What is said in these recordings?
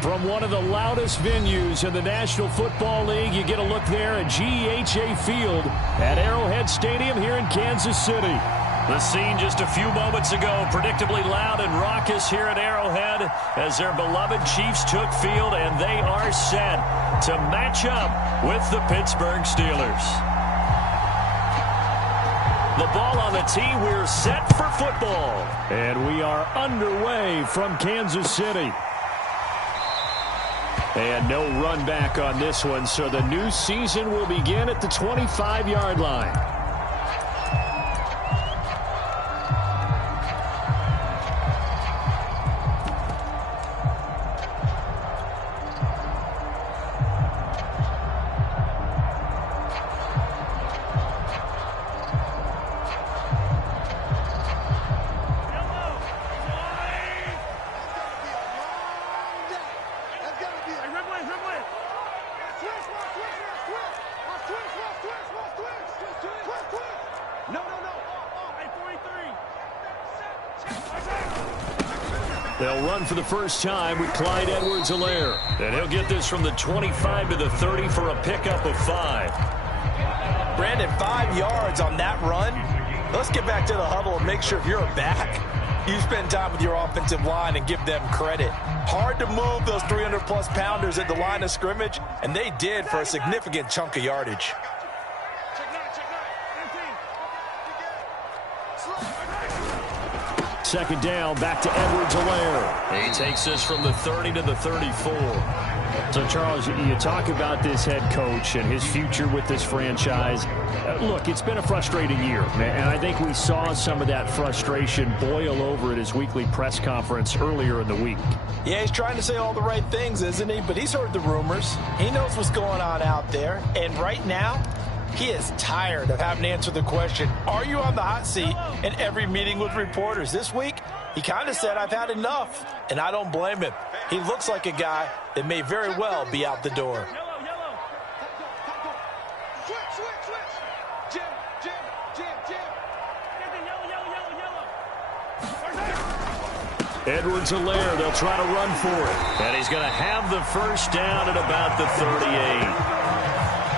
From one of the loudest venues in the National Football League, you get a look there at GEHA Field at Arrowhead Stadium here in Kansas City. The scene just a few moments ago, predictably loud and raucous here at Arrowhead as their beloved Chiefs took field, and they are set to match up with the Pittsburgh Steelers. The ball on the tee, we're set for football. And we are underway from Kansas City. And no run back on this one, so the new season will begin at the 25-yard line. They'll run for the first time with Clyde Edwards-Helaire. And he'll get this from the 25 to the 30 for a pickup of 5. Brandon, 5 yards on that run. Let's get back to the huddle and make sure if you're back, you spend time with your offensive line and give them credit. Hard to move those 300-plus pounders at the line of scrimmage, and they did for a significant chunk of yardage. Second down, back to Edwards-Helaire. He takes this from the 30 to the 34. So, Charles, you talk about this head coach and his future with this franchise. Look, it's been a frustrating year, and I think we saw some of that frustration boil over at his weekly press conference earlier in the week. Yeah, he's trying to say all the right things, isn't he? But he's heard the rumors. He knows what's going on out there. And right now, he is tired of having to answer the question, are you on the hot seat, in every meeting with reporters. This week, he kind of said, I've had enough, and I don't blame him. He looks like a guy that may very well be out the door. Edwards-Helaire, they'll try to run for it. And he's going to have the first down at about the 38.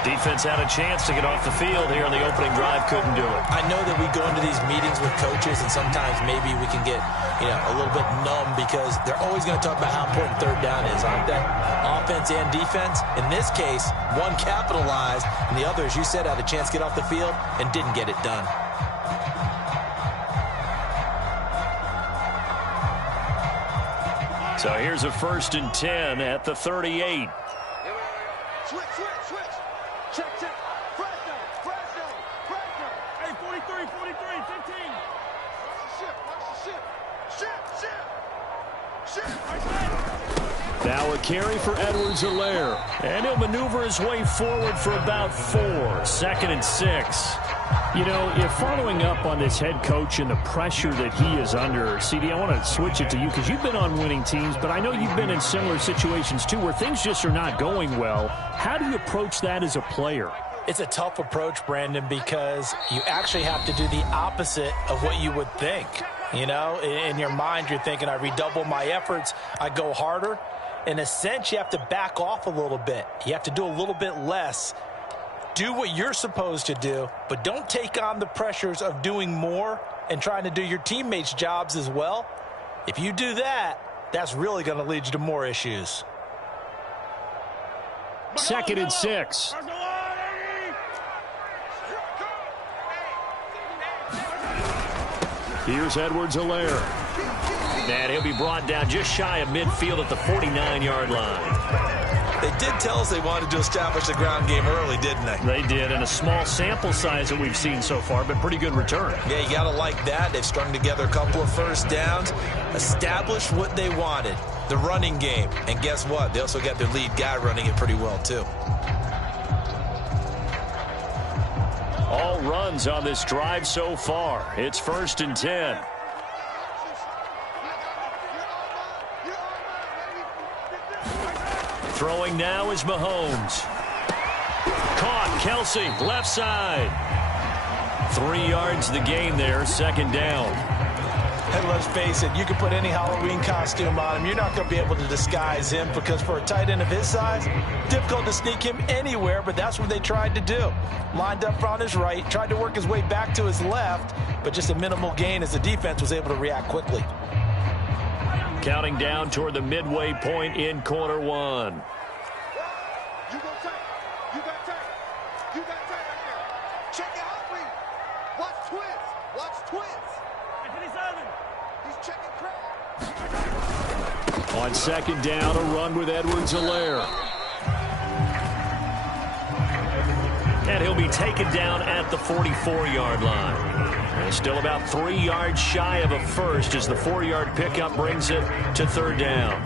Defense had a chance to get off the field here on the opening drive, couldn't do it. I know that we go into these meetings with coaches, and sometimes maybe we can get, a little bit numb because they're always going to talk about how important third down is, aren't they? Offense and defense. In this case, one capitalized, and the other, as you said, had a chance to get off the field and didn't get it done. So here's a 1st and 10 at the 38. Switch. Check. Fresno. Hey, 43, 15. Watch the ship. Now a carry for Edwards-Helaire. And he'll maneuver his way forward for about 4. 2nd and 6. If following up on this head coach and the pressure that he is under, CD, I want to switch it to you because you've been on winning teams, but I know you've been in similar situations too where things just are not going well. How do you approach that as a player? It's a tough approach, Brandon, because you actually have to do the opposite of what you would think. In your mind, you're thinking, I redouble my efforts, I go harder. In a sense, you have to back off a little bit. You have to do a little bit less. Do what you're supposed to do, but don't take on the pressures of doing more and trying to do your teammates' jobs as well. If you do that, that's really going to lead you to more issues. 2nd and 6. Here's Edwards-Helaire. And he'll be brought down just shy of midfield at the 49-yard line. They did tell us they wanted to establish the ground game early, didn't they? They did, and a small sample size that we've seen so far, but pretty good return. Yeah, you got to like that. They've strung together a couple of first downs, established what they wanted, the running game. And guess what? They also got their lead guy running it pretty well, too. All runs on this drive so far. It's 1st and 10. Throwing now is Mahomes. Caught, Kelsey, left side. 3 yards the gain there, 2nd down. And let's face it, you can put any Halloween costume on him. You're not going to be able to disguise him because for a tight end of his size, difficult to sneak him anywhere, but that's what they tried to do. Lined up on his right, tried to work his way back to his left, but just a minimal gain as the defense was able to react quickly. Counting down toward the midway point in quarter 1. You go tight. You got tight right there. Check it out, please. Watch twins. He's checking crowd. On 2nd down, a run with Edwards-Helaire. And he'll be taken down at the 44-yard line. And still about 3 yards shy of a first as the 4-yard pickup brings it to 3rd down.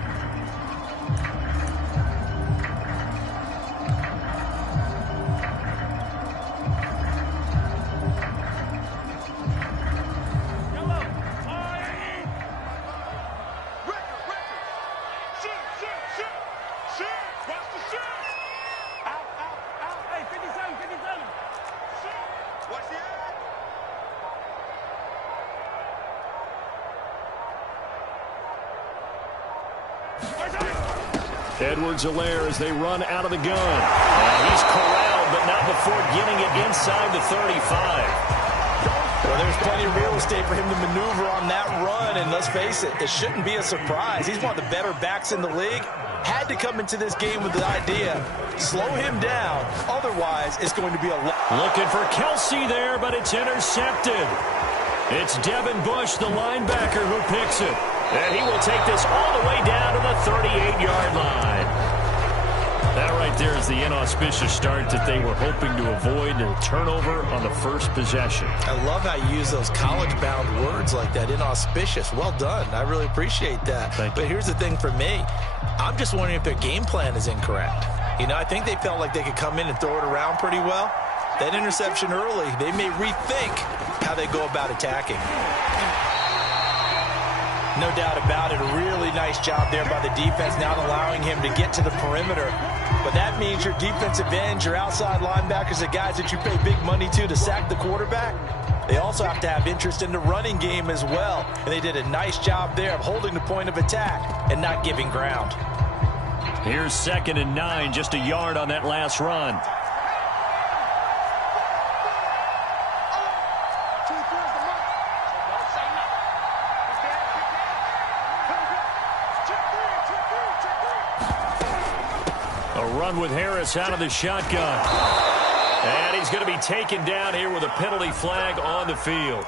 Edwards-Helaire as they run out of the gun. And he's corralled, but not before getting it inside the 35. Well, there's plenty of real estate for him to maneuver on that run, and let's face it, it shouldn't be a surprise. He's one of the better backs in the league. Had to come into this game with the idea, slow him down, otherwise it's going to be a lot. Looking for Kelsey there, but it's intercepted. It's Devin Bush, the linebacker, who picks it. And he will take this all the way down to the 38-yard line. That right there is the inauspicious start that they were hoping to avoid, a turnover on the first possession. I love how you use those college-bound words like that, inauspicious. Well done. I really appreciate that. Thank you. But here's the thing for me. I'm just wondering if their game plan is incorrect. I think they felt like they could come in and throw it around pretty well. That interception early, they may rethink how they go about attacking. No doubt about it. A really nice job there by the defense, not allowing him to get to the perimeter. but that means your defensive ends, your outside linebackers, the guys that you pay big money to sack the quarterback, they also have to have interest in the running game as well. And they did a nice job there of holding the point of attack and not giving ground. Here's 2nd and 9, just a yard on that last run. A run with Harris out of the shotgun. And he's going to be taken down here with a penalty flag on the field.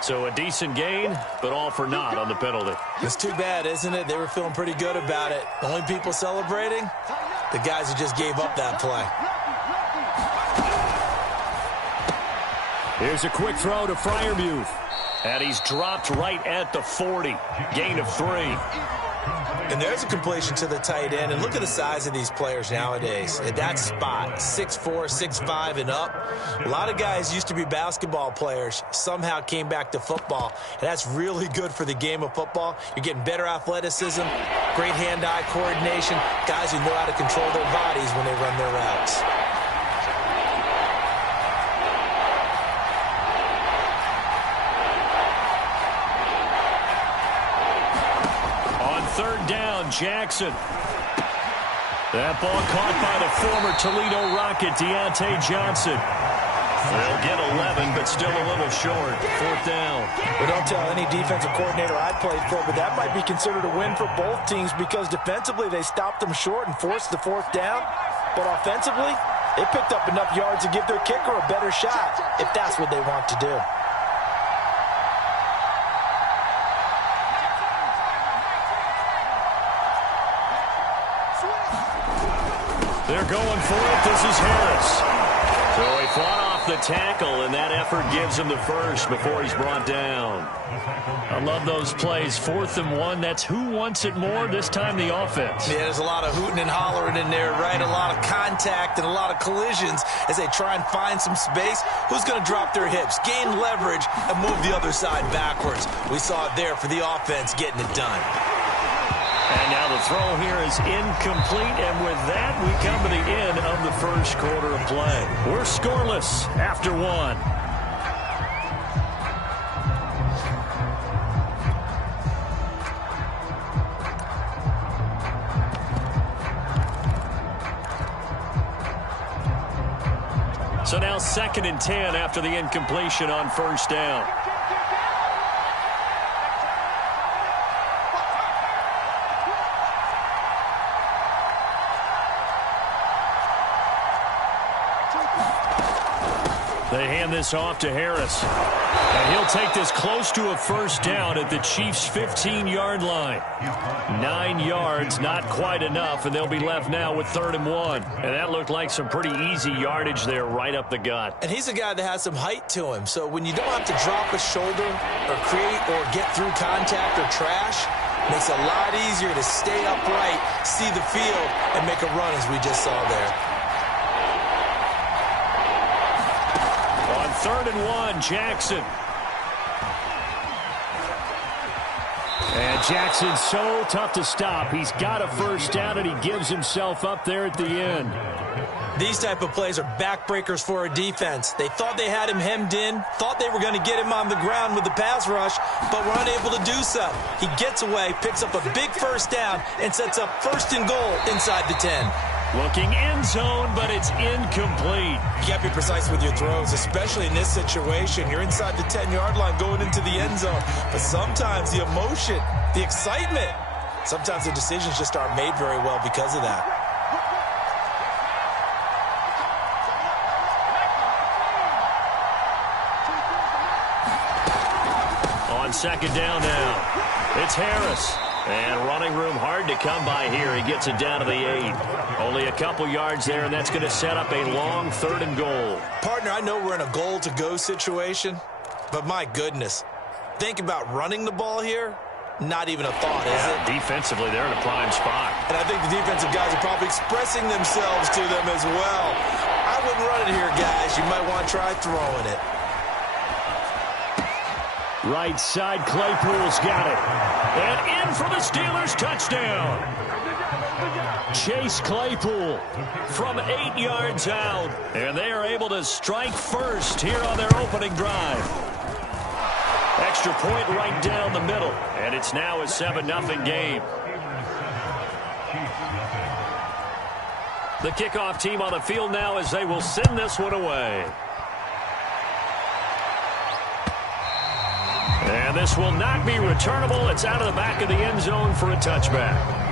So a decent gain, but all for naught on the penalty. It's too bad, isn't it? They were feeling pretty good about it. The only people celebrating, the guys who just gave up that play. Here's a quick throw to Freiermuth. And he's dropped right at the 40. Gain of 3. And there's a completion to the tight end. And look at the size of these players nowadays. At that spot, 6'4", 6'5", and up. A lot of guys used to be basketball players, somehow came back to football. And that's really good for the game of football. You're getting better athleticism, great hand-eye coordination, guys who know how to control their bodies when they run their routes. Third down, Jackson. That ball caught by the former Toledo Rocket, Deontay Johnson. They'll get 11, but still a little short. 4th down. Well, don't tell any defensive coordinator I played for, but that might be considered a win for both teams because defensively they stopped them short and forced the 4th down. But offensively, they picked up enough yards to give their kicker a better shot if that's what they want to do. They're going for it. This is Harris. So he fought off the tackle, and that effort gives him the first before he's brought down. I love those plays. 4th and 1. That's who wants it more. This time the offense. Yeah, there's a lot of hooting and hollering in there, right? A lot of contact and a lot of collisions as they try and find some space. Who's going to drop their hips, gain leverage, and move the other side backwards? We saw it there for the offense getting it done. And now the throw here is incomplete, and with that, we come to the end of the first quarter of play. We're scoreless after 1. So now 2nd and 10 after the incompletion on 1st down. They hand this off to Harris. And he'll take this close to a 1st down at the Chiefs' 15-yard line. 9 yards, not quite enough, and they'll be left now with 3rd and 1. And that looked like some pretty easy yardage there right up the gut. And he's a guy that has some height to him. So when you don't have to drop a shoulder or create or get through contact or trash, it makes it a lot easier to stay upright, see the field, and make a run as we just saw there. 3rd and 1, Jackson. And Jackson's so tough to stop. He's got a 1st down, and he gives himself up there at the end. These type of plays are backbreakers for a defense. They thought they had him hemmed in, thought they were going to get him on the ground with the pass rush, but were unable to do so. He gets away, picks up a big 1st down, and sets up 1st and goal inside the 10. Looking end zone, but it's incomplete. You got to be precise with your throws, especially in this situation. You're inside the 10-yard line going into the end zone. But sometimes the emotion, the excitement, sometimes the decisions just aren't made very well because of that. On 2nd down now, it's Harris. And running room hard to come by here. He gets it down to the 8. Only a couple yards there, and that's going to set up a long 3rd and goal. Partner, I know we're in a goal-to-go situation, but my goodness, think about running the ball here. Not even a thought, is it? Defensively, they're in a prime spot. And I think the defensive guys are probably expressing themselves to them as well. I wouldn't run it here, guys. You might want to try throwing it. Right side, Claypool's got it. And in for the Steelers touchdown. Chase Claypool from 8 yards out. And they are able to strike first here on their opening drive. Extra point right down the middle. And it's now a 7-0 game. The kickoff team on the field now as they will send this one away. And this will not be returnable. It's out of the back of the end zone for a touchback.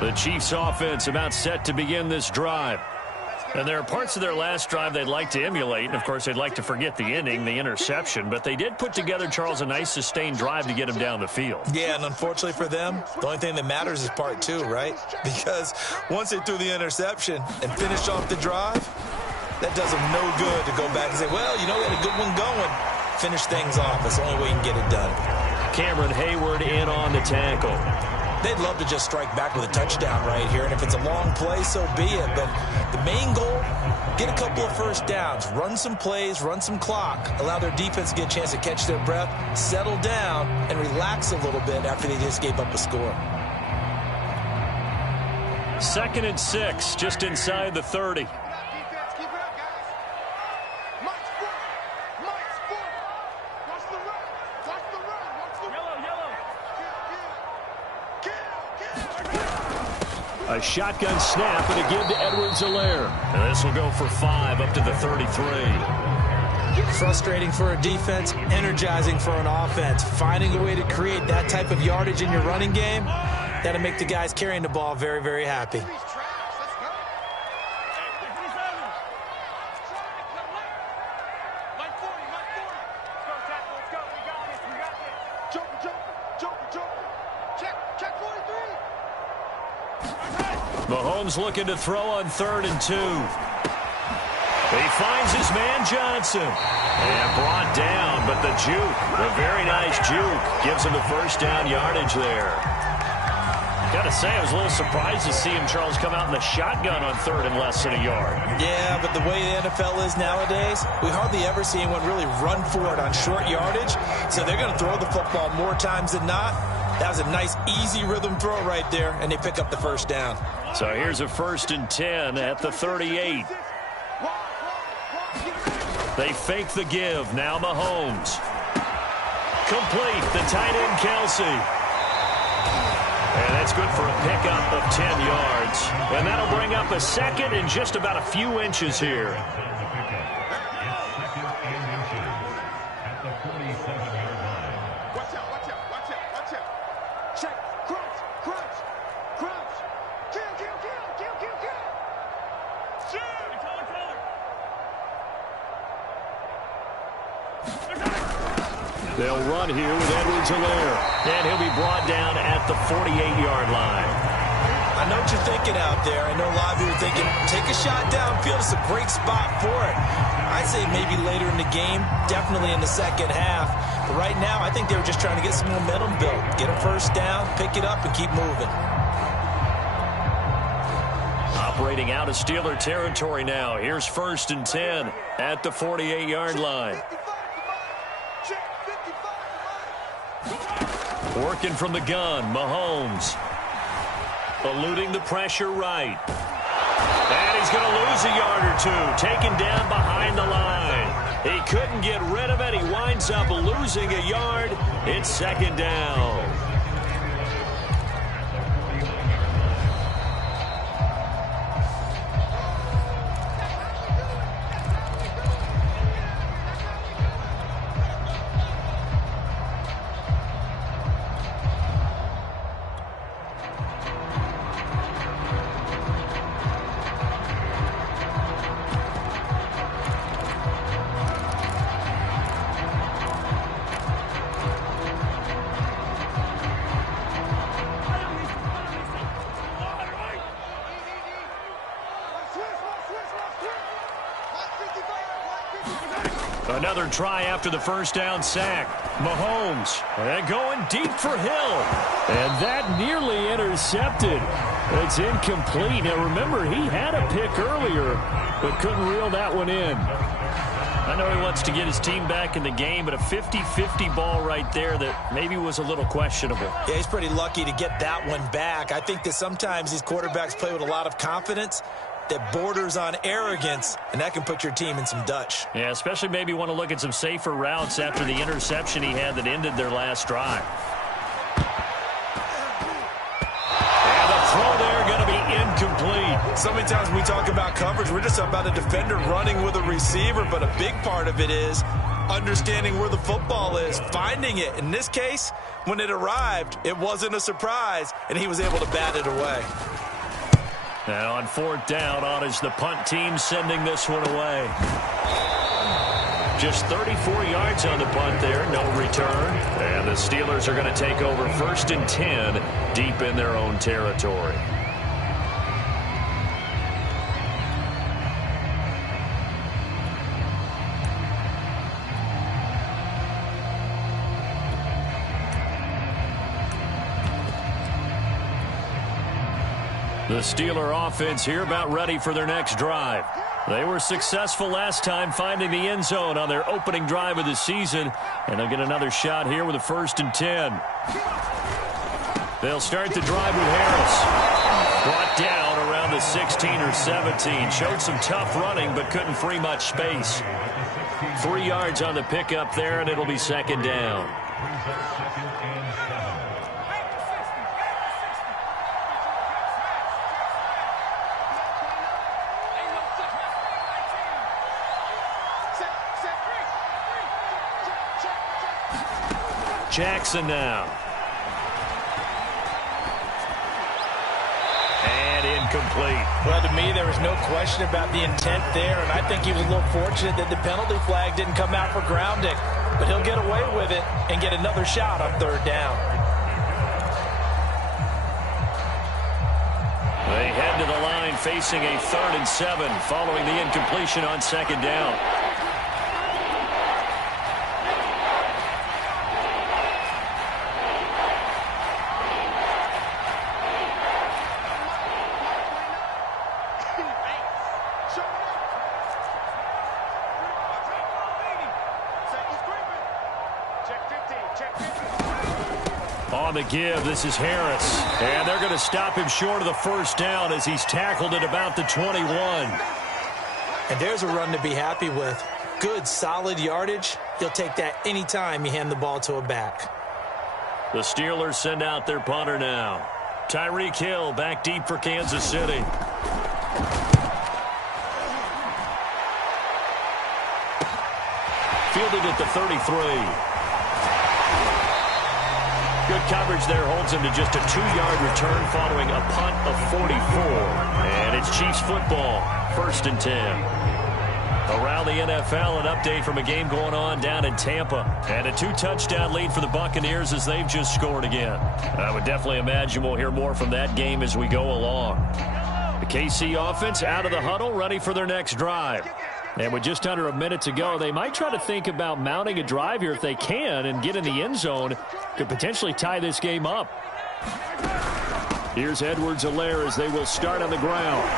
The Chiefs offense about set to begin this drive. And there are parts of their last drive they'd like to emulate. And, of course, they'd like to forget the inning, the interception. But they did put together, Charles, a nice sustained drive to get him down the field. Yeah, and unfortunately for them, the only thing that matters is part 2, right? Because once they threw the interception and finished off the drive, that does them no good to go back and say, well, you know, we had a good one going. Finish things off. That's the only way you can get it done. Cameron Hayward in on the tackle. They'd love to just strike back with a touchdown right here, and if it's a long play, so be it. But the main goal, get a couple of first downs, run some plays, run some clock, allow their defense to get a chance to catch their breath, settle down, and relax a little bit after they just gave up a score. 2nd and 6, just inside the 30. A shotgun snap and a give to Edwards-Helaire. And this will go for 5 up to the 33. Frustrating for a defense, energizing for an offense. Finding a way to create that type of yardage in your running game, that'll make the guys carrying the ball very, very happy. Mahomes looking to throw on 3rd and 2. He finds his man Johnson. And brought down, but the juke, the very nice juke, gives him the first down yardage there. Got to say, I was a little surprised to see him, Charles, come out in the shotgun on 3rd and less than a yard. Yeah, but the way the NFL is nowadays, we hardly ever see anyone really run for it on short yardage. So they're going to throw the football more times than not. That was a nice, easy rhythm throw right there, and they pick up the first down. So here's a 1st and 10 at the 38. They fake the give. Now Mahomes. Complete. The tight end, Kelsey. And that's good for a pickup of 10 yards. And that'll bring up a 2nd and just about a few inches here. They'll run here with Edwards-Helaire. And he'll be brought down at the 48-yard line. I know what you're thinking out there. I know a lot of you are thinking, take a shot downfield. It's a great spot for it. I'd say maybe later in the game, definitely in the second half. But right now, I think they were just trying to get some momentum built. Get a first down, pick it up, and keep moving. Operating out of Steeler territory now. Here's 1st and 10 at the 48-yard line. Working from the gun, Mahomes. Eluding the pressure right. And he's going to lose a yard or two. Taken down behind the line. He couldn't get rid of it. He winds up losing a yard. It's 2nd down. Another try after the first down sack. Mahomes, and going deep for Hill. And that nearly intercepted. It's incomplete. Now, remember, he had a pick earlier, but couldn't reel that one in. I know he wants to get his team back in the game, but a 50-50 ball right there that maybe was a little questionable. Yeah, he's pretty lucky to get that one back. I think that sometimes these quarterbacks play with a lot of confidence that borders on arrogance, and that can put your team in some Dutch. Yeah, especially maybe want to look at some safer routes after the interception he had that ended their last drive. And the throw there going to be incomplete. So many times we talk about coverage, we're just about a defender running with a receiver, but a big part of it is understanding where the football is, finding it. In this case, when it arrived, it wasn't a surprise, and he was able to bat it away. Now on fourth down, on is the punt team sending this one away. Just 34 yards on the punt there, no return. And the Steelers are going to take over 1st and 10 deep in their own territory. The Steeler offense here about ready for their next drive. They were successful last time finding the end zone on their opening drive of the season, and they'll get another shot here with a 1st and 10. They'll start the drive with Harris. Brought down around the 16 or 17. Showed some tough running, but couldn't free much space. 3 yards on the pickup there, and it'll be 2nd down. Jackson now. And incomplete. Well, to me, there was no question about the intent there, and I think he was a little fortunate that the penalty flag didn't come out for grounding. But he'll get away with it and get another shot on 3rd down. They head to the line facing a 3rd and 7 following the incompletion on 2nd down. On the give, this is Harris. And they're going to stop him short of the 1st down as he's tackled at about the 21. And there's a run to be happy with. Good, solid yardage. He'll take that anytime you hand the ball to a back. The Steelers send out their punter now. Tyreek Hill back deep for Kansas City. Fielded at the 33. Good coverage there, holds him to just a 2-yard return following a punt of 44. And it's Chiefs football, 1st and 10. Around the NFL, an update from a game going on down in Tampa. And a 2-touchdown lead for the Buccaneers as they've just scored again. I would definitely imagine we'll hear more from that game as we go along. The KC offense out of the huddle, ready for their next drive. And with just under a minute to go, they might try to think about mounting a drive here if they can and get in the end zone. Could potentially tie this game up. Here's Edwards-Helaire as they will start on the ground.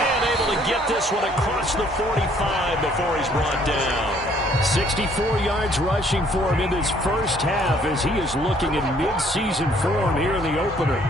And able to get this one across the 45 before he's brought down. 64 yards rushing for him in this first half as he is looking in mid-season form here in the opener.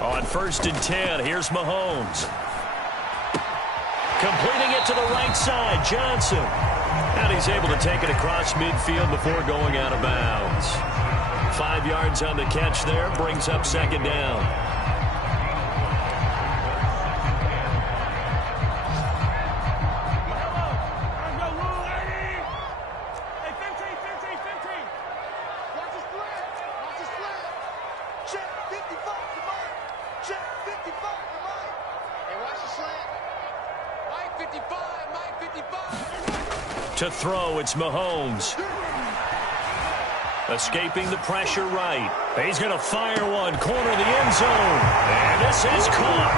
On 1st and 10, here's Mahomes. Completing it to the right side, Johnson. And he's able to take it across midfield before going out of bounds. 5 yards on the catch there, brings up 2nd down. To throw, it's Mahomes. Escaping the pressure right. He's going to fire one, corner of the end zone. And this is caught.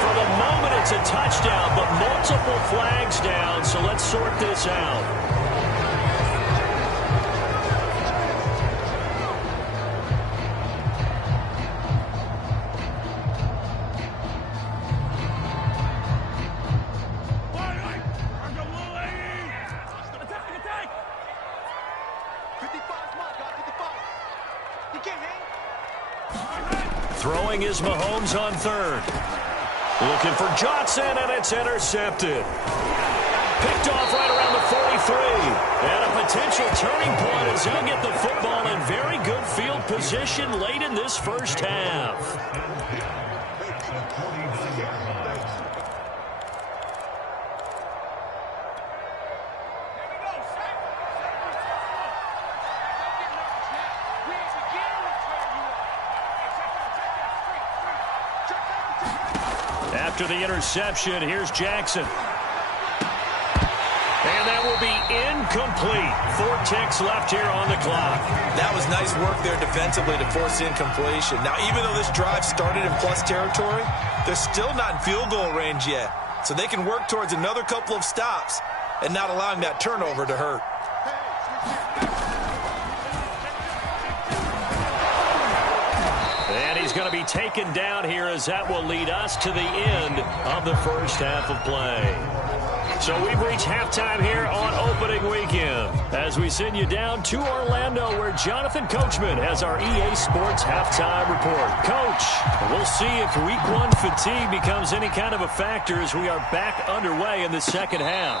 For the moment, it's a touchdown, but multiple flags down, so let's sort this out. Throwing is Mahomes on third. Looking for Johnson, and it's intercepted. Picked off right around the 43. And a potential turning point as he'll get the football in very good field position late in this first half. After the interception, here's Jackson. And that will be incomplete. 4 ticks left here on the clock. That was nice work there defensively to force incompletion. Now, even though this drive started in plus territory, they're still not in field goal range yet. So they can work towards another couple of stops and not allowing that turnover to hurt. He's going to be taken down here as that will lead us to the end of the first half of play. So we've reached halftime here on opening weekend as we send you down to Orlando where Jonathan Coachman has our EA Sports halftime report. Coach, we'll see if week 1 fatigue becomes any kind of a factor as we are back underway in the second half.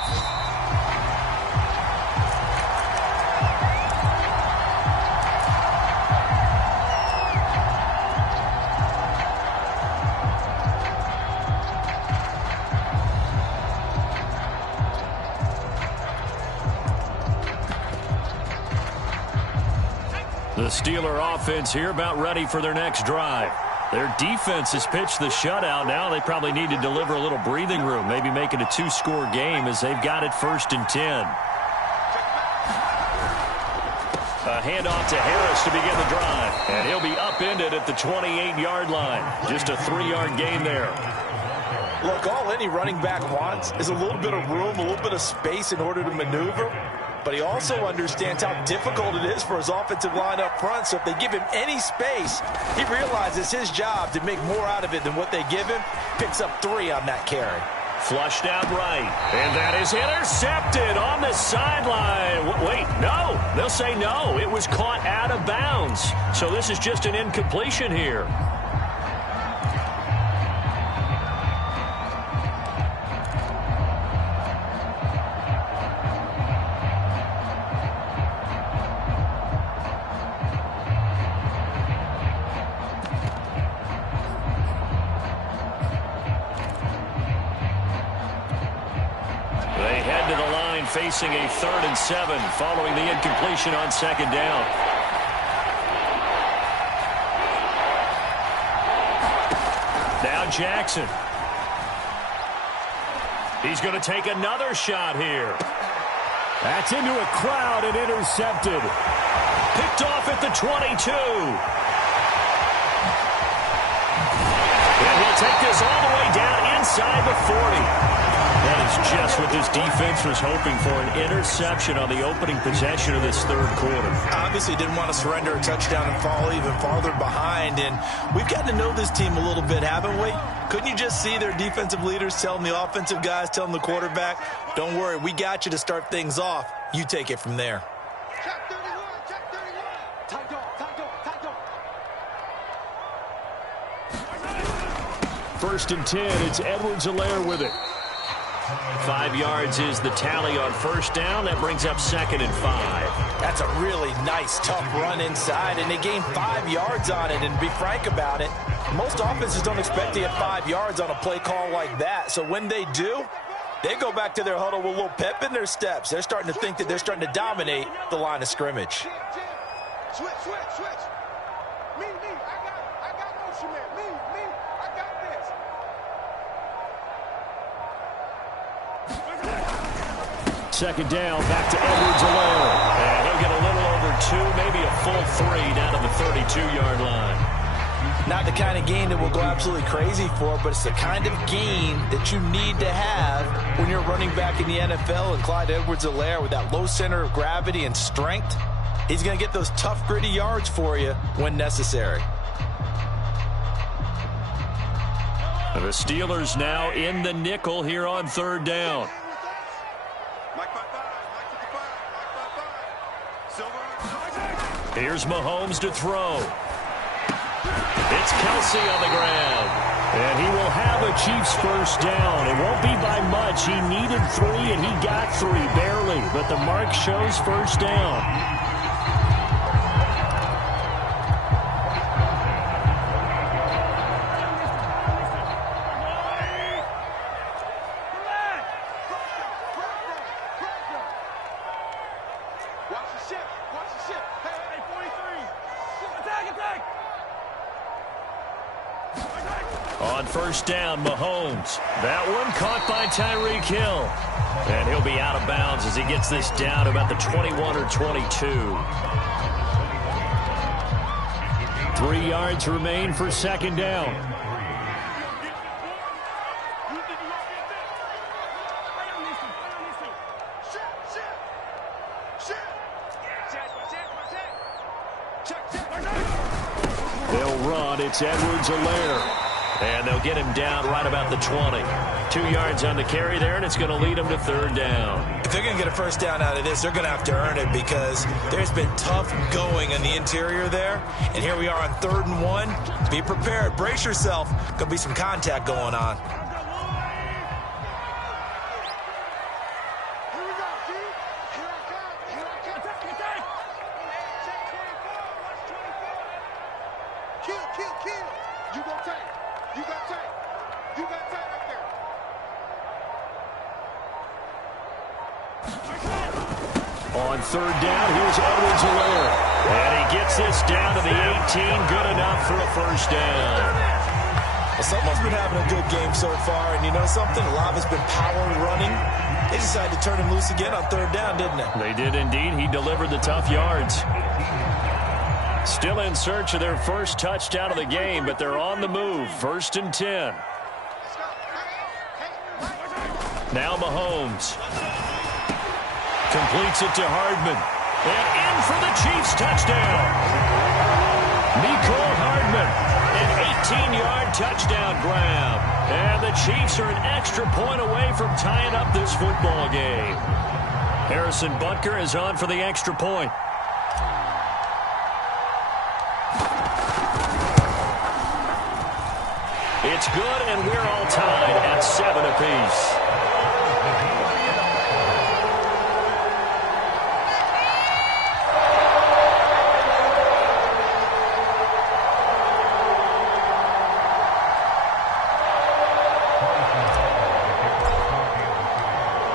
The Steeler offense here about ready for their next drive. Their defense has pitched the shutout. Now they probably need to deliver a little breathing room, maybe make it a 2-score game as they've got it 1st and 10. A handoff to Harris to begin the drive. And he'll be upended at the 28-yard line. Just a 3-yard gain there. Look, all any running back wants is a little bit of room, a little bit of space in order to maneuver. But he also understands how difficult it is for his offensive line up front. So if they give him any space, he realizes his job to make more out of it than what they give him. Picks up 3 on that carry. Flushed out right. And that is intercepted on the sideline. Wait, no. They'll say no. It was caught out of bounds. So this is just an incompletion here. Facing a 3rd and 7 following the incompletion on 2nd down. Now Jackson. He's going to take another shot here. That's into a crowd and intercepted. Picked off at the 22. And he'll take this all the way down inside the 40. That is just what this defense was hoping for, an interception on the opening possession of this 3rd quarter. Obviously didn't want to surrender a touchdown and fall even farther behind. And we've gotten to know this team a little bit, haven't we? Couldn't you just see their defensive leaders telling the offensive guys, telling the quarterback, don't worry, we got you to start things off. You take it from there. Check 31, check 31. Tight dog, tight dog, tight dog. 1st and 10, it's Edwards-Helaire with it. 5 yards is the tally on 1st down. That brings up 2nd and 5. That's a really nice, tough run inside, and they gained 5 yards on it. And to be frank about it, most offenses don't expect to get 5 yards on a play call like that. So when they do, they go back to their huddle with a little pep in their steps. They're starting to think that they're starting to dominate the line of scrimmage. Switch, switch, switch. Me, I got motion man. Me, I got this. second down. Back to Edwards-Helaire. And he'll get a little over 2, maybe a full 3 down to the 32-yard line. Not the kind of gain that we'll go absolutely crazy for, but it's the kind of gain that you need to have when you're running back in the NFL. And Clyde Edwards-Helaire, with that low center of gravity and strength, he's going to get those tough, gritty yards for you when necessary. The Steelers now in the nickel here on third down. Here's Mahomes to throw. It's Kelsey on the ground. And he will have a Chiefs first down. It won't be by much. He needed 3, and he got 3, barely. But the mark shows first down. On first down, Mahomes. That one caught by Tyreek Hill. And he'll be out of bounds as he gets this down to about the 21 or 22. 3 yards remain for second down. They'll run. It's Edwards-Helaire. And they'll get him down right about the 20. 2 yards on the carry there, and it's going to lead them to third down. If they're going to get a first down out of this, they're going to have to earn it, because there's been tough going in the interior there. And here we are on 3rd and 1. Be prepared. Brace yourself. Going to be some contact going on. On third down, here's Edwards-Helaire. And he gets this down to the 18. Good enough for a first down. Well, someone's been having a good game so far, and you know something? A lot of it's been power running. They decided to turn him loose again on third down, didn't they? They did indeed. He delivered the tough yards. Still in search of their first touchdown of the game, but they're on the move. 1st and 10. Now Mahomes. Completes it to Hardman. And in for the Chiefs touchdown. Mecole Hardman. An 18-yard touchdown grab. And the Chiefs are an extra point away from tying up this football game. Harrison Butker is on for the extra point. It's good, and we're all tied at 7 apiece.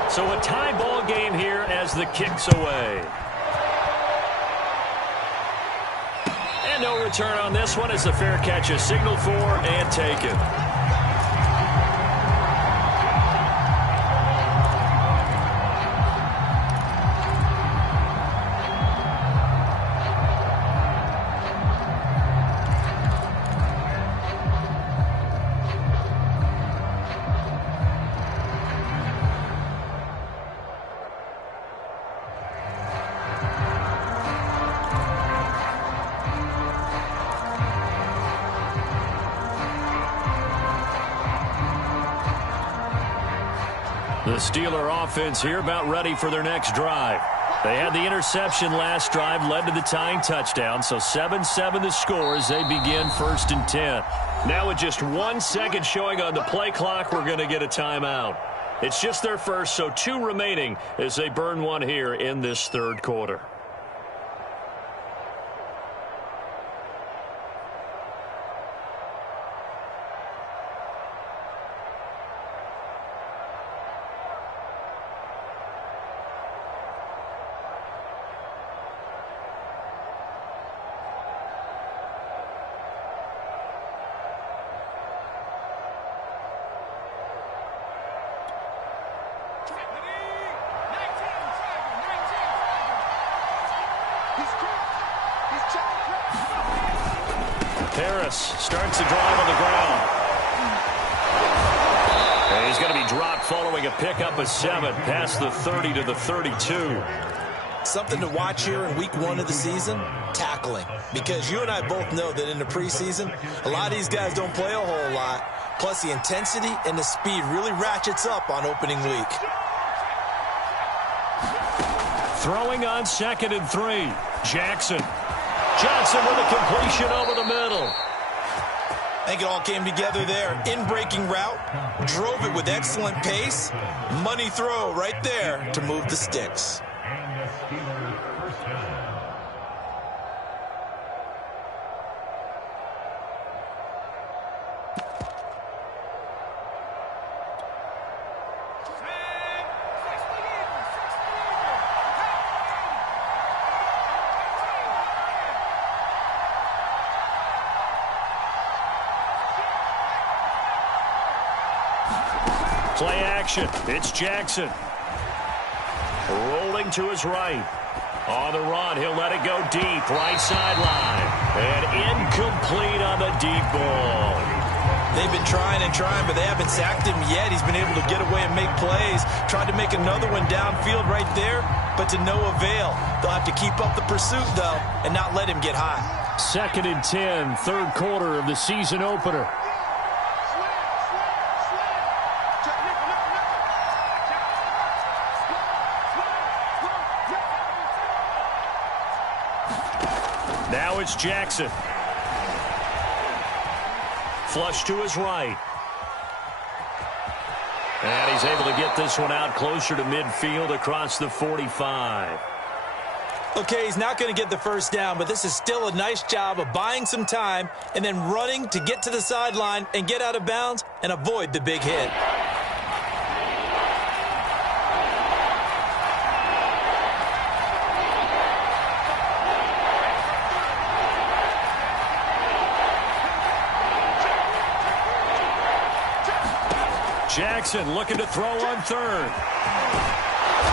So a tie ball game here as the kick's away. And no return on this one as the fair catch is signaled for and taken. The Steeler offense here about ready for their next drive. They had the interception last drive, led to the tying touchdown, so 7-7 the score as they begin 1st and 10. Now with just 1 second showing on the play clock, we're going to get a timeout. It's just their first, so 2 remaining as they burn one here in this third quarter. Harris starts the drive on the ground. And he's going to be dropped following a pickup of 7 past the 30 to the 32. Something to watch here in week 1 of the season, tackling. Because you and I both know that in the preseason, a lot of these guys don't play a whole lot. Plus, the intensity and the speed really ratchets up on opening week. Throwing on 2nd and 3. Jackson. Johnson with a completion over the middle. I think it all came together there. In-breaking route, drove it with excellent pace. Money throw right there to move the sticks. Play action. It's Jackson. Rolling to his right. On the run, he'll let it go deep. Right sideline. And incomplete on the deep ball. They've been trying and trying, but they haven't sacked him yet. He's been able to get away and make plays. Tried to make another one downfield right there, but to no avail. They'll have to keep up the pursuit, though, and not let him get high. 2nd and 10, 3rd quarter of the season opener. Now it's Jackson. Flush to his right. And he's able to get this one out closer to midfield across the 45. Okay, he's not going to get the first down, but this is still a nice job of buying some time and then running to get to the sideline and get out of bounds and avoid the big hit. Jackson looking to throw on 3rd.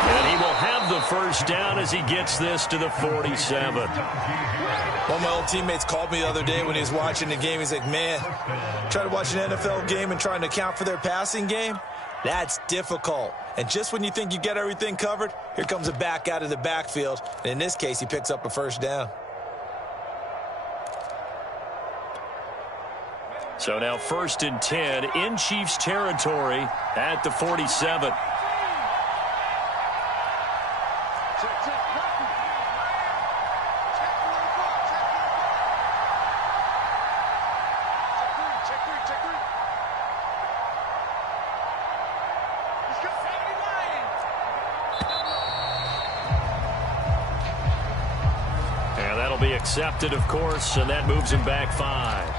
And he will have the first down as he gets this to the 47. One of my old teammates called me the other day when he was watching the game. He's like, man, trying to watch an NFL game and trying to account for their passing game, that's difficult. And just when you think you get everything covered, here comes a back out of the backfield. And in this case, he picks up a first down. So now 1st and 10 in Chiefs territory at the 47. And that'll be accepted, of course, and that moves him back 5.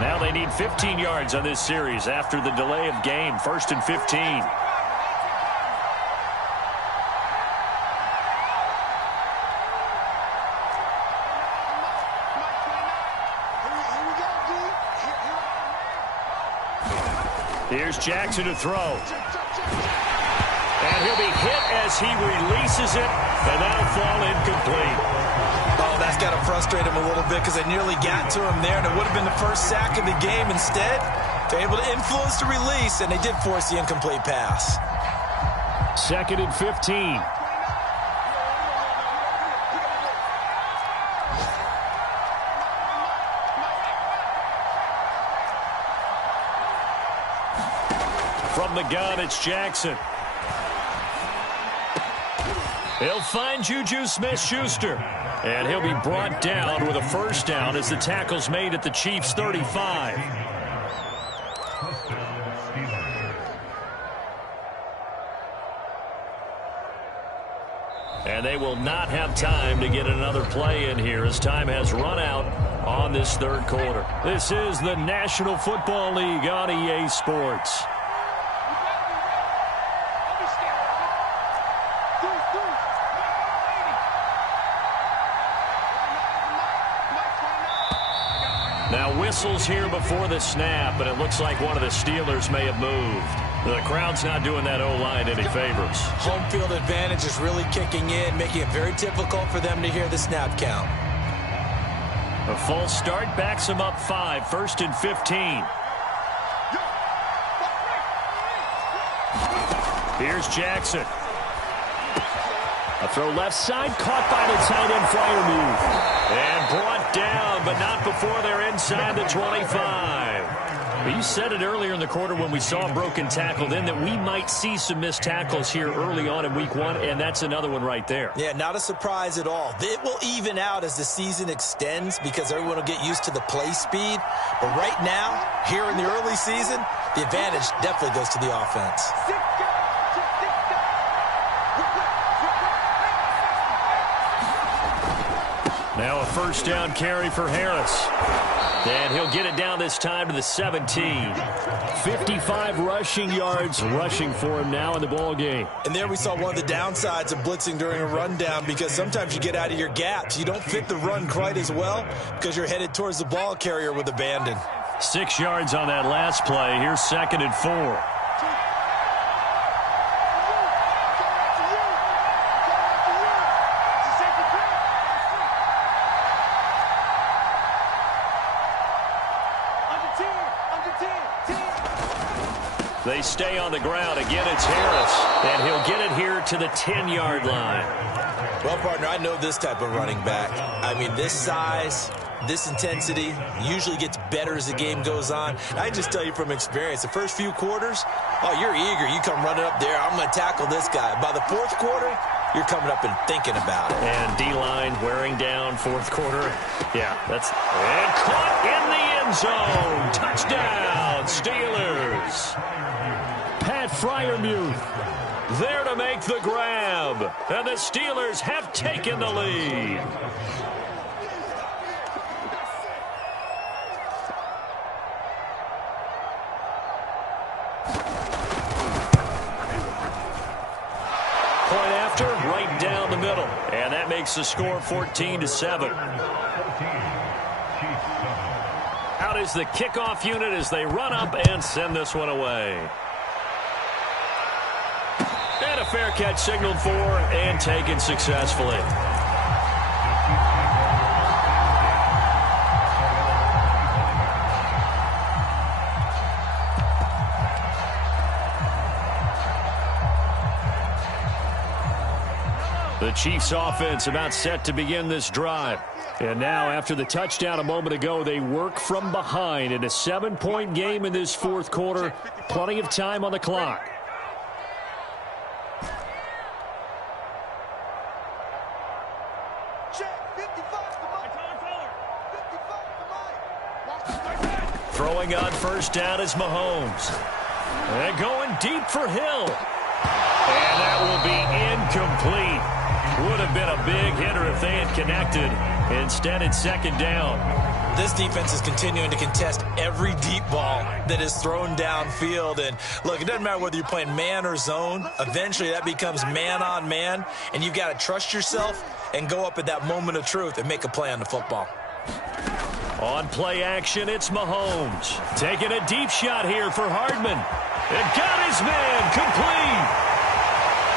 Now they need 15 yards on this series after the delay of game. 1st and 15. Here's Jackson to throw. And he'll be hit as he releases it, and that'll fall incomplete. Oh, that's got to frustrate him a little bit because they nearly got to him there, and it would have been the first sack of the game. Instead, they're able to influence the release, and they did force the incomplete pass. 2nd and 15. From the gun, it's Jackson. He'll find Juju Smith-Schuster. And he'll be brought down with a first down as the tackle's made at the Chiefs' 35. And they will not have time to get another play in here as time has run out on this 3rd quarter. This is the National Football League on EA Sports. whistles here before the snap, and it looks like one of the Steelers may have moved. The crowd's not doing that O-line any favors. Home field advantage is really kicking in, making it very difficult for them to hear the snap count. A false start backs them up 5, 1st and 15. Here's Jackson. A throw left side, caught by the tight end Freiermuth. And brought down, but not before they're inside the 25. But you said it earlier in the quarter when we saw a broken tackle then that we might see some missed tackles here early on in week 1, and that's another one right there. Yeah, not a surprise at all. It will even out as the season extends because everyone will get used to the play speed. But right now, here in the early season, the advantage definitely goes to the offense. Now a first down carry for Harris. And he'll get it down this time to the 17. 55 rushing yards rushing for him now in the ball game. And there we saw one of the downsides of blitzing during a rundown because sometimes you get out of your gaps. You don't fit the run quite as well because you're headed towards the ball carrier with abandon. 6 yards on that last play. Here's 2nd and 4. They stay on the ground. Again, it's Harris. And he'll get it here to the 10-yard line. Well, partner, I know this type of running back. I mean, this size, this intensity usually gets better as the game goes on. I can just tell you from experience, the first few quarters, oh, you're eager. You come running up there. I'm going to tackle this guy. By the 4th quarter, you're coming up and thinking about it. And D-line wearing down 4th quarter. Yeah, that's... And caught in the end zone. Touchdown, Steelers. Pat Freiermuth there to make the grab. And the Steelers have taken the lead. Point after, right down the middle. And that makes the score 14-7. Out is the kickoff unit as they run up and send this one away. And a fair catch signaled for and taken successfully. The Chiefs offense about set to begin this drive. And now after the touchdown a moment ago, they work from behind in a 7-point game in this 4th quarter. Plenty of time on the clock. Throwing on first down is Mahomes. And going deep for Hill. And that will be incomplete. Would have been a big hitter if they had connected. Instead, it's 2nd down. This defense is continuing to contest every deep ball that is thrown downfield. And, look, it doesn't matter whether you're playing man or zone. Eventually, that becomes man-on-man. And you've got to trust yourself and go up at that moment of truth and make a play on the football. On play action, it's Mahomes. Taking a deep shot here for Hardman. And got his man complete.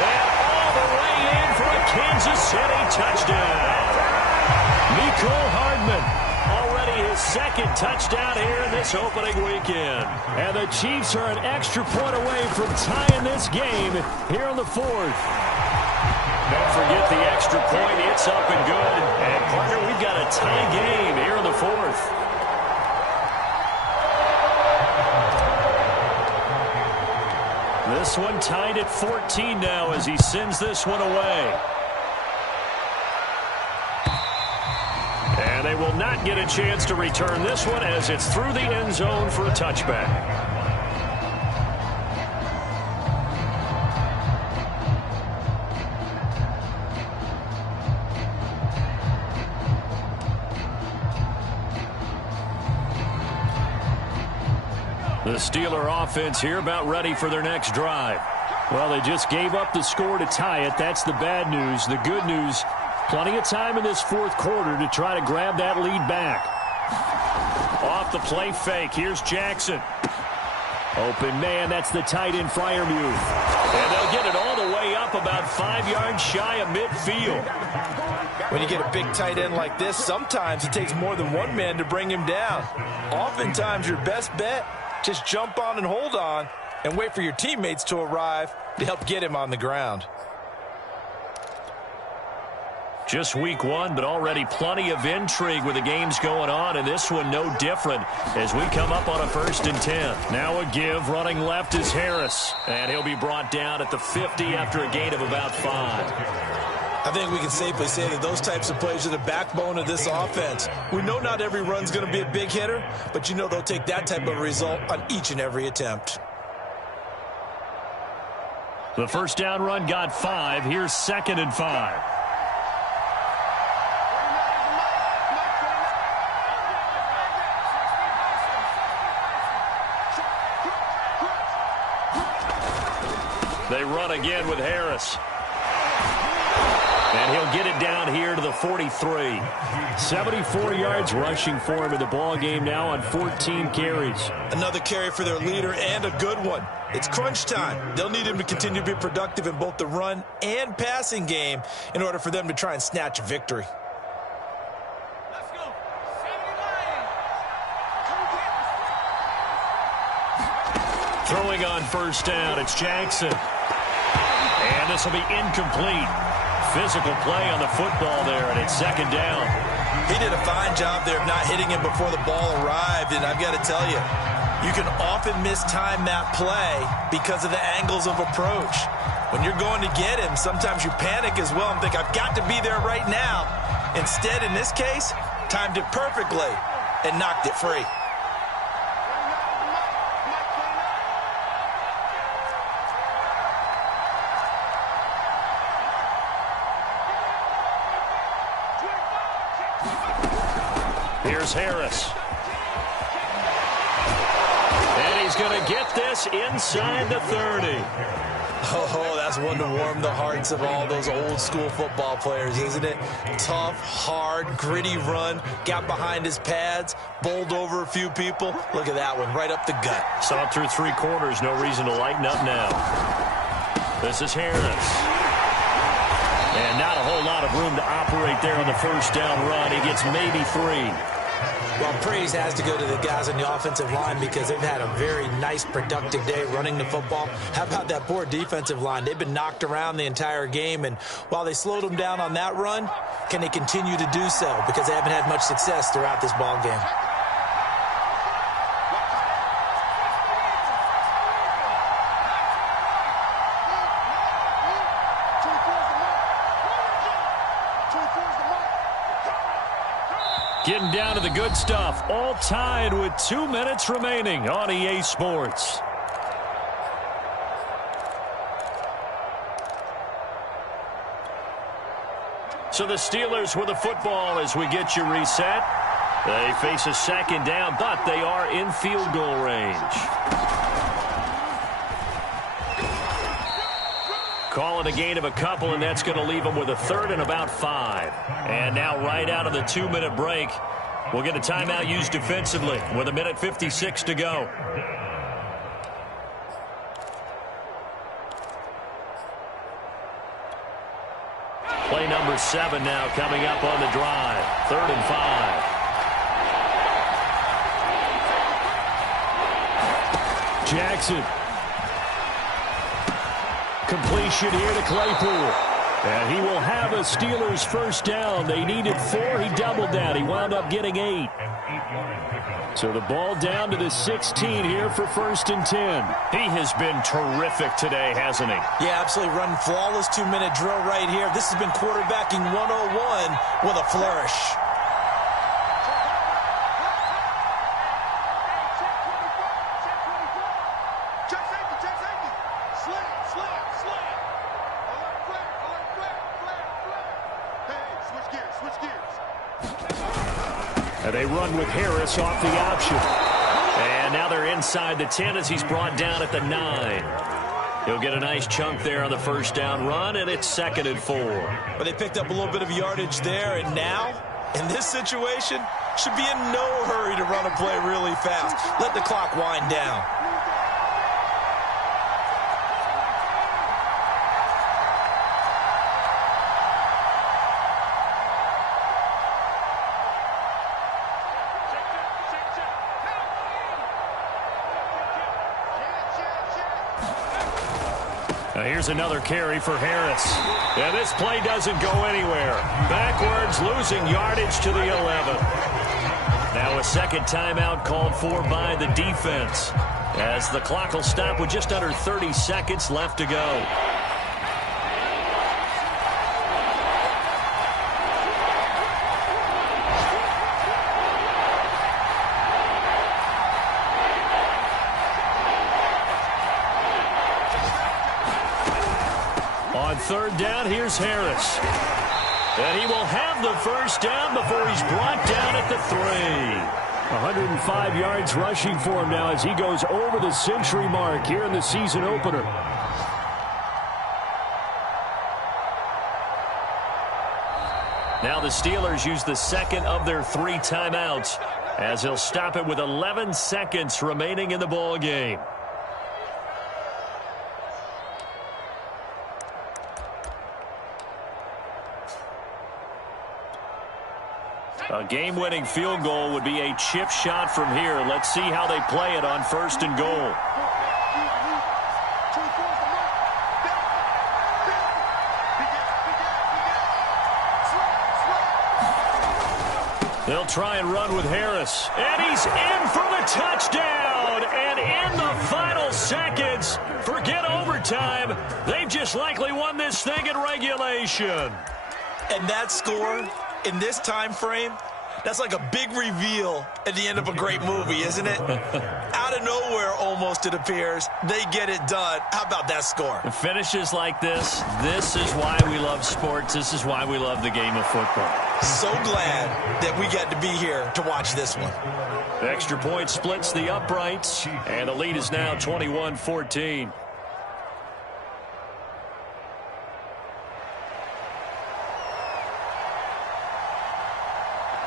And all the way in for a Kansas City touchdown. Mecole Hardman, already his 2nd touchdown here in this opening weekend. And the Chiefs are an extra point away from tying this game here in the 4th. Don't forget the extra point. It's up and good. And, partner, we've got a tie game here in the 4th. This one tied at 14 now as he sends this one away. And they will not get a chance to return this one as it's through the end zone for a touchback. The Steeler offense here about ready for their next drive. Well, they just gave up the score to tie it. That's the bad news. The good news, plenty of time in this 4th quarter to try to grab that lead back. Off off the play fake. Here's Jackson. Open man, that's the tight end Freiermuth. And they'll get it all the way up about 5 yards shy of midfield. When you get a big tight end like this, sometimes it takes more than one man to bring him down. Oftentimes, your best bet, just jump on and hold on and wait for your teammates to arrive to help get him on the ground. Just week one, but already plenty of intrigue with the games going on, and this one no different as we come up on a 1st and 10. Now a give, running left is Harris, and he'll be brought down at the 50 after a gain of about 5. I think we can safely say that those types of plays are the backbone of this offense. We know not every run's going to be a big hitter, but you know they'll take that type of result on each and every attempt. The first down run got 5. Here's 2nd and 5. They run again with Harris. And he'll get it down here to the 43. 74 yards rushing for him in the ball game now on 14 carries. Another carry for their leader and a good one. It's crunch time. They'll need him to continue to be productive in both the run and passing game in order for them to try and snatch a victory. Throwing on first down, it's Jackson. And this will be incomplete. Physical play on the football there, and it's 2nd down. He did a fine job there of not hitting him before the ball arrived, and I've got to tell you, you can often mistime that play because of the angles of approach. When you're going to get him, sometimes you panic as well and think, I've got to be there right now. Instead, in this case, timed it perfectly and knocked it free. Here's Harris. And he's going to get this inside the 30. Oh, that's one to warm the hearts of all those old school football players, isn't it? Tough, hard, gritty run. Got behind his pads, bowled over a few people. Look at that one, right up the gut. Saw it through 3 quarters. No reason to lighten up now. This is Harris. And not a whole lot of room to operate there on the first down run. He gets maybe 3. Well, praise has to go to the guys on the offensive line because they've had a very nice, productive day running the football. How about that poor defensive line? They've been knocked around the entire game, and while they slowed them down on that run, can they continue to do so? Because they haven't had much success throughout this ball game. Getting down to the good stuff, all tied with 2 minutes remaining on EA Sports. So the Steelers with the football as we get you reset. They face a 2nd down, but they are in field goal range. Call it a gain of a couple, and that's going to leave them with a 3rd and about 5. And now right out of the 2-minute break, we'll get a timeout used defensively with 1:56 to go. Play number 7 now coming up on the drive. 3rd and 5. Jackson. Completion here to Claypool. And he will have a Steelers first down. They needed 4. He doubled that. He wound up getting 8. So the ball down to the 16 here for 1st and 10. He has been terrific today, hasn't he? Yeah, absolutely. Running flawless 2-minute drill right here. This has been quarterbacking 101 with a flourish. And they run with Harris off the option. And now they're inside the 10 as he's brought down at the 9. He'll get a nice chunk there on the first down run, and it's 2nd and 4. But they picked up a little bit of yardage there, and now In this situation, should be in no hurry to run a play really fast. Let the clock wind down. Now here's another carry for Harris. And this play doesn't go anywhere. Backwards, losing yardage to the 11. Now a second timeout called for by the defense, as the clock will stop with just under 30 seconds left to go. On third down, here's Harris. And he will have the first down before he's brought down at the 3. 105 yards rushing for him now as he goes over the century mark here in the season opener. Now the Steelers use the second of their 3 timeouts as he'll stop it with 11 seconds remaining in the ball game. A game-winning field goal would be a chip shot from here. Let's see how they play it on first and goal. They'll try and run with Harris. And he's in for the touchdown. And in the final seconds, forget overtime. They've just likely won this thing in regulation. And that score, in this time frame, that's like a big reveal at the end of a great movie, isn't it? Out of nowhere, almost, it appears, they get it done. How about that score? Finishes like this is why we love sports. This is why we love the game of football. So glad that we got to be here to watch this one. The extra point splits the uprights, and the lead is now 21-14.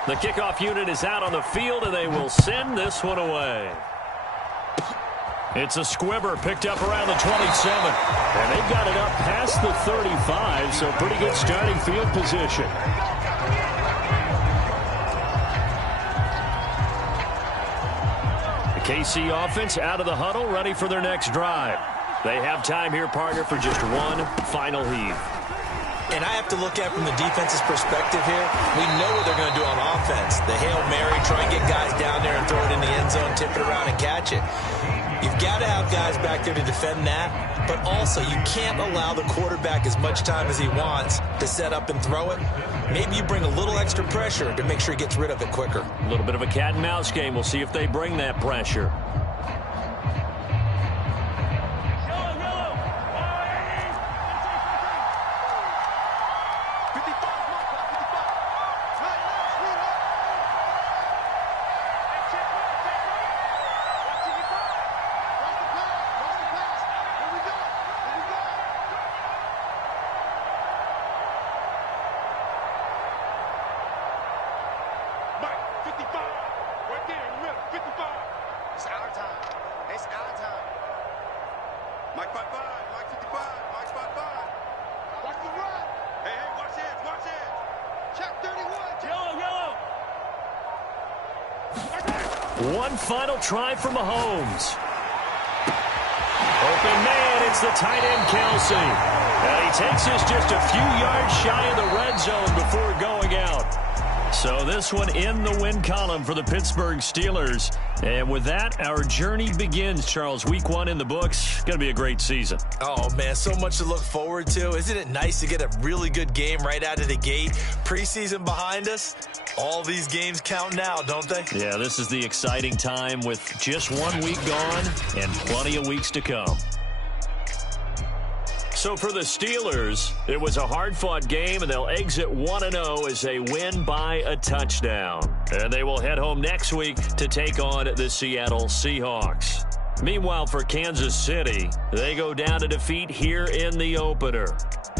The kickoff unit is out on the field, and they will send this one away. It's a squibber picked up around the 27. And they've got it up past the 35, so pretty good starting field position. The KC offense out of the huddle, ready for their next drive. They have time here, partner, for just one final heave. And I have to look at from the defense's perspective here. We know what they're going to do on offense. The Hail Mary, try and get guys down there and throw it in the end zone, tip it around and catch it. You've got to have guys back there to defend that, but also you can't allow the quarterback as much time as he wants to set up and throw it. Maybe you bring a little extra pressure to make sure he gets rid of it quicker. A little bit of a cat and mouse game. We'll see if they bring that pressure. One final try from Mahomes. Open man, it's the tight end, Kelsey. And he takes this just a few yards shy of the red zone before going out. So this one in the win column for the Pittsburgh Steelers. And with that, our journey begins, Charles. Week 1 in the books. Going to be a great season. Oh, man, so much to look forward to. Isn't it nice to get a really good game right out of the gate? Preseason behind us. All these games count now, don't they? Yeah, this is the exciting time with just 1 week gone and plenty of weeks to come. So for the Steelers, it was a hard-fought game, and they'll exit 1-0 as they win by a touchdown. And they will head home next week to take on the Seattle Seahawks. Meanwhile, for Kansas City, they go down to defeat here in the opener.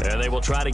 And they will try to